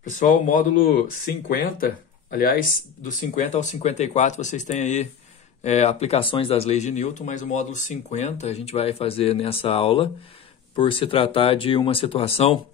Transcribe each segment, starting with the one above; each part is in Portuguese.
Pessoal, o módulo 50, aliás, do 50 ao 54, vocês têm aí aplicações das leis de Newton, mas o módulo 50 a gente vai fazer nessa aula por se tratar de uma situação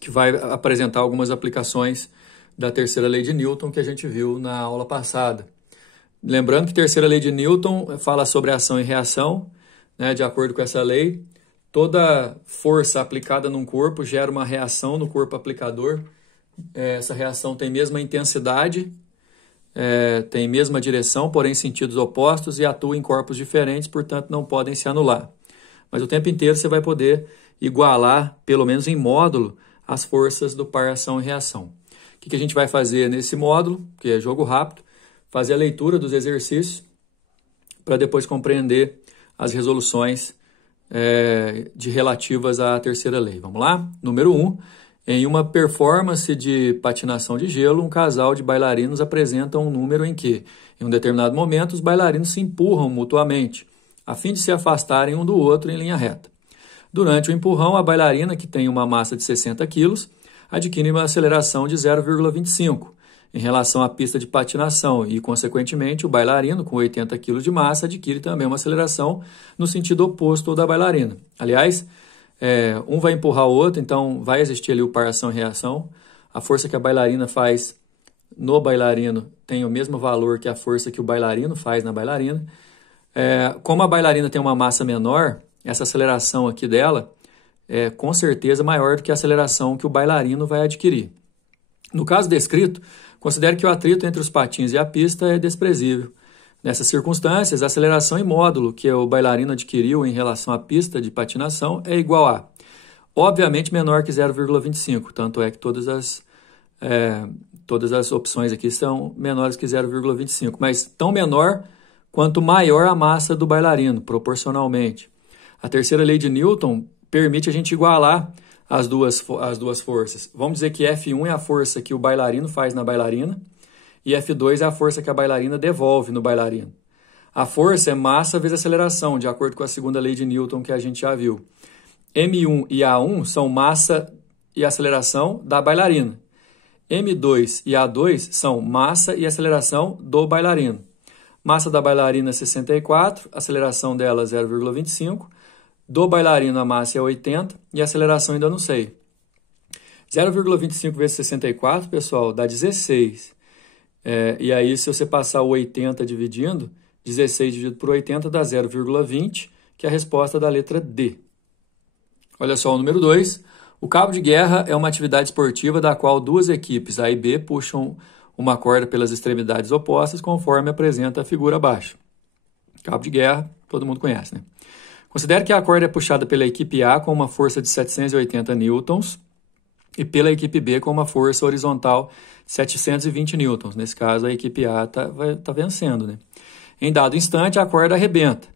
que vai apresentar algumas aplicações da terceira lei de Newton que a gente viu na aula passada. Lembrando que a terceira lei de Newton fala sobre ação e reação, né? De acordo com essa lei, toda força aplicada num corpo gera uma reação no corpo aplicador. Essa reação tem mesma intensidade, tem mesma direção, porém sentidos opostos e atua em corpos diferentes, portanto não podem se anular. Mas o tempo inteiro você vai poder igualar, pelo menos em módulo, as forças do par ação e reação. O que a gente vai fazer nesse módulo, que é jogo rápido, fazer a leitura dos exercícios para depois compreender as resoluções de relativas à terceira lei. Vamos lá? Número 1. Em uma performance de patinação de gelo, um casal de bailarinos apresenta um número em que, em um determinado momento, os bailarinos se empurram mutuamente, a fim de se afastarem um do outro em linha reta. Durante o empurrão, a bailarina, que tem uma massa de 60 kg, adquire uma aceleração de 0,25 em relação à pista de patinação e, consequentemente, o bailarino, com 80 kg de massa, adquire também uma aceleração no sentido oposto ao da bailarina. Aliás, um vai empurrar o outro, então vai existir ali o par ação e reação. A força que a bailarina faz no bailarino tem o mesmo valor que a força que o bailarino faz na bailarina. Como a bailarina tem uma massa menor, essa aceleração aqui dela é com certeza maior do que a aceleração que o bailarino vai adquirir. No caso descrito, considere que o atrito entre os patins e a pista é desprezível. Nessas circunstâncias, a aceleração em módulo que o bailarino adquiriu em relação à pista de patinação é igual a, obviamente, menor que 0,25, tanto é que todas as opções aqui são menores que 0,25, mas tão menor quanto maior a massa do bailarino, proporcionalmente. A terceira lei de Newton permite a gente igualar as duas forças. Vamos dizer que F1 é a força que o bailarino faz na bailarina, e F2 é a força que a bailarina devolve no bailarino. A força é massa vezes aceleração, de acordo com a segunda lei de Newton que a gente já viu. M1 e A1 são massa e aceleração da bailarina. M2 e A2 são massa e aceleração do bailarino. Massa da bailarina é 64, aceleração dela é 0,25. Do bailarino a massa é 80 e a aceleração ainda não sei. 0,25 vezes 64, pessoal, dá 16. E aí, se você passar o 80 dividindo, 16 dividido por 80 dá 0,20, que é a resposta da letra D. Olha só o número 2. O cabo de guerra é uma atividade esportiva da qual duas equipes, A e B, puxam uma corda pelas extremidades opostas, conforme apresenta a figura abaixo. Cabo de guerra, todo mundo conhece, né? Considere que a corda é puxada pela equipe A com uma força de 780 newtons e pela equipe B com uma força horizontal de 720 newtons. Nesse caso, a equipe A está vencendo, né? Em dado instante, a corda arrebenta.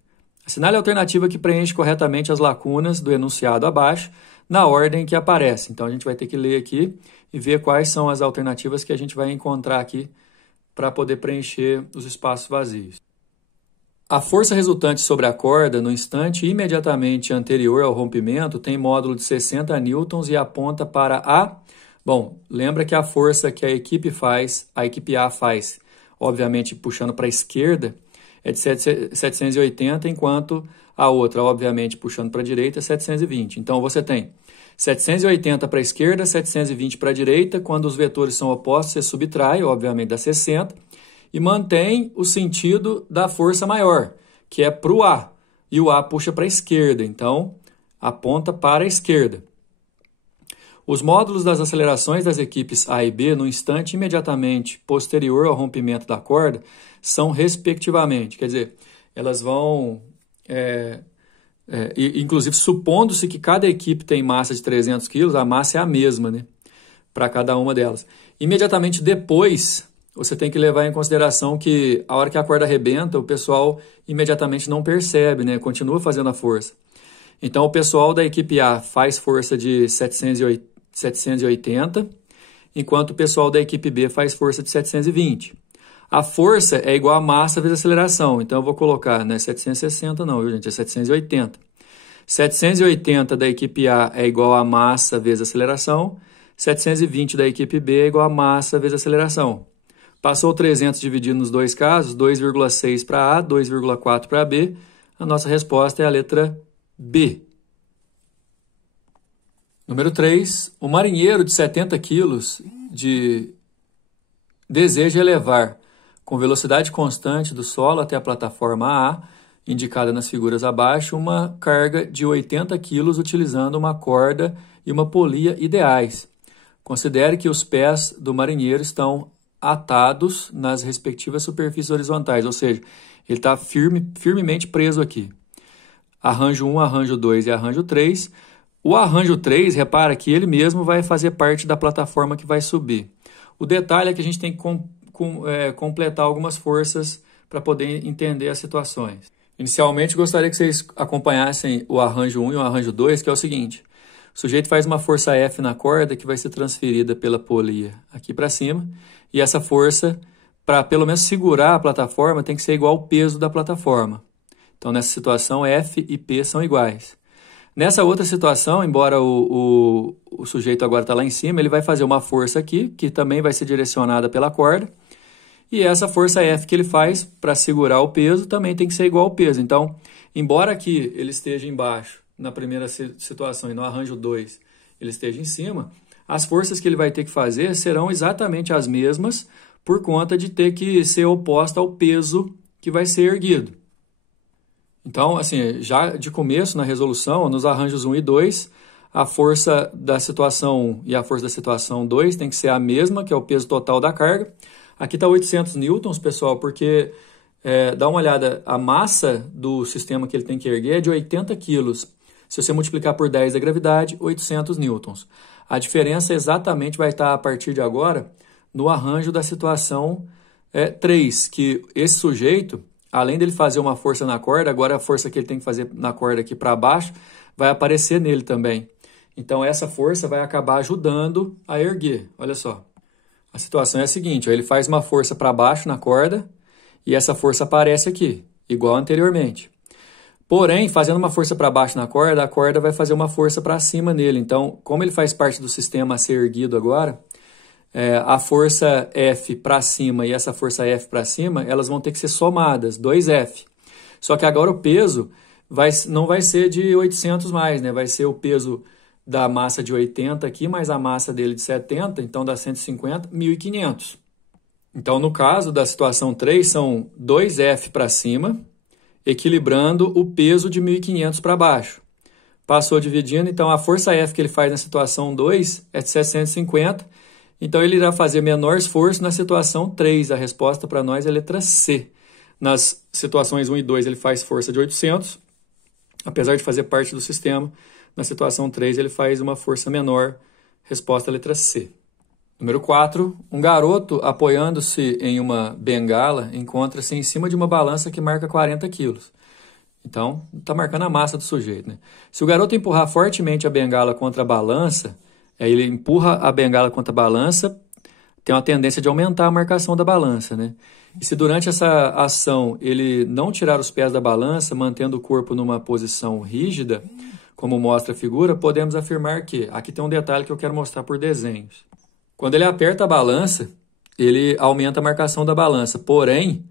Assinale a alternativa que preenche corretamente as lacunas do enunciado abaixo, na ordem que aparece. Então, a gente vai ter que ler aqui e ver quais são as alternativas que a gente vai encontrar aqui para poder preencher os espaços vazios. A força resultante sobre a corda no instante imediatamente anterior ao rompimento tem módulo de 60 newtons e aponta para a... Bom, lembra que a força que a equipe A faz, obviamente puxando para a esquerda, é de 780, enquanto a outra, obviamente, puxando para a direita, é 720. Então, você tem 780 para a esquerda, 720 para a direita. Quando os vetores são opostos, você subtrai, obviamente, dá 60, e mantém o sentido da força maior, que é para o A, e o A puxa para a esquerda, então aponta para a esquerda. Os módulos das acelerações das equipes A e B no instante imediatamente posterior ao rompimento da corda são respectivamente, quer dizer, elas vão, inclusive supondo-se que cada equipe tem massa de 300 kg, a massa é a mesma, né, para cada uma delas. Imediatamente depois, você tem que levar em consideração que a hora que a corda arrebenta, o pessoal imediatamente não percebe, né, continua fazendo a força. Então, o pessoal da equipe A faz força de 780, enquanto o pessoal da equipe B faz força de 720. A força é igual a massa vezes aceleração, então eu vou colocar, não é 760 não, viu, gente? É 780. 780 da equipe A é igual a massa vezes aceleração, 720 da equipe B é igual a massa vezes aceleração. Passou 300 dividido nos dois casos, 2,6 para A, 2,4 para B. A nossa resposta é a letra B. Número 3. O marinheiro de 70 quilos deseja elevar com velocidade constante do solo até a plataforma A, indicada nas figuras abaixo, uma carga de 80 quilos utilizando uma corda e uma polia ideais. Considere que os pés do marinheiro estão atados nas respectivas superfícies horizontais, ou seja, ele está firmemente preso aqui. Arranjo 1, arranjo 2 e arranjo 3. O arranjo 3, repara que ele mesmo vai fazer parte da plataforma que vai subir. O detalhe é que a gente tem que completar algumas forças para poder entender as situações. Inicialmente, gostaria que vocês acompanhassem o arranjo 1 e o arranjo 2, que é o seguinte. O sujeito faz uma força F na corda que vai ser transferida pela polia aqui para cima. E essa força, para pelo menos segurar a plataforma, tem que ser igual ao peso da plataforma. Então, nessa situação, F e P são iguais. Nessa outra situação, embora o sujeito agora está lá em cima, ele vai fazer uma força aqui, que também vai ser direcionada pela corda. E essa força F que ele faz para segurar o peso também tem que ser igual ao peso. Então, embora aqui ele esteja embaixo, na primeira situação, e no arranjo 2 ele esteja em cima, as forças que ele vai ter que fazer serão exatamente as mesmas por conta de ter que ser oposta ao peso que vai ser erguido. Então, assim, já de começo na resolução, nos arranjos 1 e 2, a força da situação 1 e a força da situação 2 tem que ser a mesma, que é o peso total da carga. Aqui está 800 newtons, pessoal, porque, dá uma olhada, a massa do sistema que ele tem que erguer é de 80 quilos. Se você multiplicar por 10 da gravidade, 800 newtons. A diferença exatamente vai estar, a partir de agora, no arranjo da situação 3, que esse sujeito, além dele fazer uma força na corda, agora a força que ele tem que fazer na corda aqui para baixo vai aparecer nele também. Então, essa força vai acabar ajudando a erguer. Olha só. A situação é a seguinte, ó, ele faz uma força para baixo na corda e essa força aparece aqui, igual anteriormente. Porém, fazendo uma força para baixo na corda, a corda vai fazer uma força para cima nele. Então, como ele faz parte do sistema a ser erguido agora, a força F para cima e essa força F para cima, elas vão ter que ser somadas, 2F. Só que agora o peso não vai ser de 800 mais, né? Vai ser o peso da massa de 80 aqui, mais a massa dele de 70, então dá 150, 1.500. Então, no caso da situação 3, são 2F para cima, equilibrando o peso de 1.500 para baixo. Passou dividindo, então a força F que ele faz na situação 2 é de 750, então ele irá fazer menor esforço na situação 3. A resposta para nós é a letra C. Nas situações 1 e 2 ele faz força de 800, apesar de fazer parte do sistema. Na situação 3 ele faz uma força menor, resposta a letra C. Número 4, um garoto apoiando-se em uma bengala encontra-se em cima de uma balança que marca 40 quilos. Então, está marcando a massa do sujeito, né? Se o garoto empurrar fortemente a bengala contra a balança, ele empurra a bengala contra a balança, tem uma tendência de aumentar a marcação da balança, né? E se durante essa ação ele não tirar os pés da balança, mantendo o corpo numa posição rígida, como mostra a figura, podemos afirmar que, aqui tem um detalhe que eu quero mostrar por desenhos. Quando ele aperta a balança, ele aumenta a marcação da balança, porém,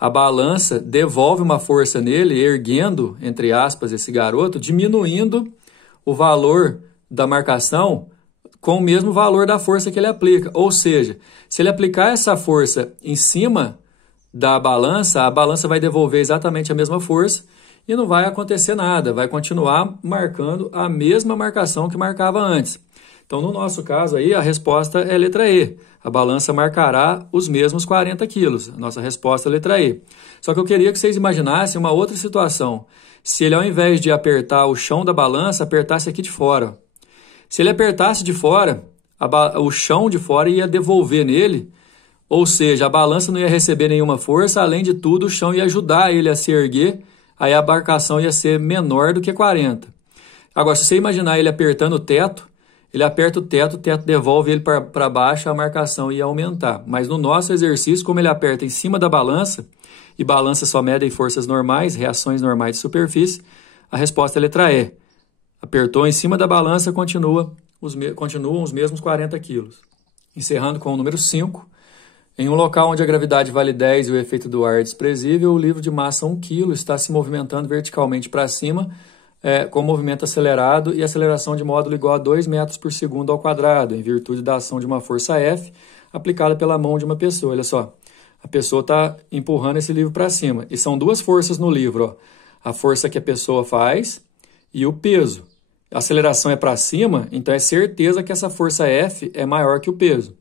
a balança devolve uma força nele, erguendo, entre aspas, esse garoto, diminuindo o valor da marcação com o mesmo valor da força que ele aplica. Ou seja, se ele aplicar essa força em cima da balança, a balança vai devolver exatamente a mesma força e não vai acontecer nada, vai continuar marcando a mesma marcação que marcava antes. Então, no nosso caso aí, a resposta é letra E. A balança marcará os mesmos 40 quilos. A nossa resposta é letra E. Só que eu queria que vocês imaginassem uma outra situação. Se ele, ao invés de apertar o chão da balança, apertasse aqui de fora. Se ele apertasse de fora, o chão de fora ia devolver nele, ou seja, a balança não ia receber nenhuma força, além de tudo, o chão ia ajudar ele a se erguer, aí a marcação ia ser menor do que 40. Agora, se você imaginar ele apertando o teto, ele aperta o teto devolve ele para baixo, a marcação ia aumentar. Mas no nosso exercício, como ele aperta em cima da balança, e balança só medem forças normais, reações normais de superfície, a resposta é letra E. Apertou em cima da balança, continua continuam os mesmos 40 quilos. Encerrando com o número 5. Em um local onde a gravidade vale 10 e o efeito do ar é desprezível, o livro de massa 1 kg está se movimentando verticalmente para cima, com movimento acelerado e aceleração de módulo igual a 2 metros por segundo ao quadrado, em virtude da ação de uma força F aplicada pela mão de uma pessoa. Olha só, a pessoa está empurrando esse livro para cima. E são duas forças no livro, ó. A força que a pessoa faz e o peso. A aceleração é para cima, então é certeza que essa força F é maior que o peso.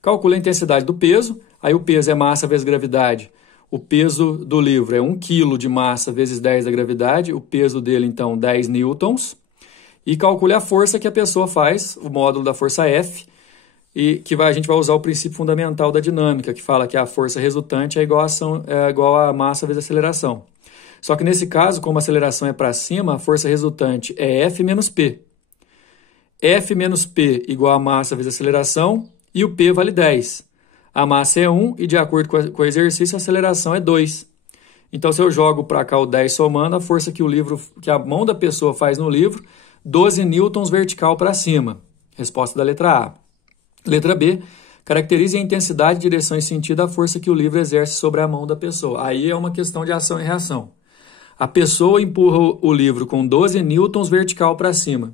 Calcula a intensidade do peso, aí o peso é massa vezes gravidade. O peso do livro é 1 kg de massa vezes 10 da gravidade, o peso dele, então, 10 newtons. E calcule a força que a pessoa faz, o módulo da força F, e que a gente vai usar o princípio fundamental da dinâmica, que fala que a força resultante é igual a massa vezes aceleração. Só que nesse caso, como a aceleração é para cima, a força resultante é F menos P. F menos P igual a massa vezes aceleração, e o P vale 10. A massa é 1 e, de acordo com o exercício, a aceleração é 2. Então, se eu jogo para cá o 10 somando, a força que a mão da pessoa faz no livro, 12 newtons vertical para cima. Resposta da letra A. Letra B. Caracterize a intensidade, direção e sentido da força que o livro exerce sobre a mão da pessoa. Aí é uma questão de ação e reação. A pessoa empurra o livro com 12 newtons vertical para cima.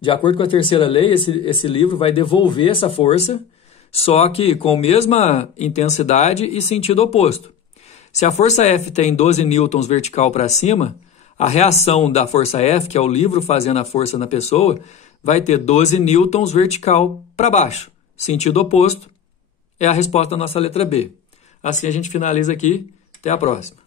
De acordo com a terceira lei, esse livro vai devolver essa força, só que com a mesma intensidade e sentido oposto. Se a força F tem 12 newtons vertical para cima, a reação da força F, que é o livro fazendo a força na pessoa, vai ter 12 newtons vertical para baixo. Sentido oposto é a resposta da nossa letra B. Assim a gente finaliza aqui. Até a próxima.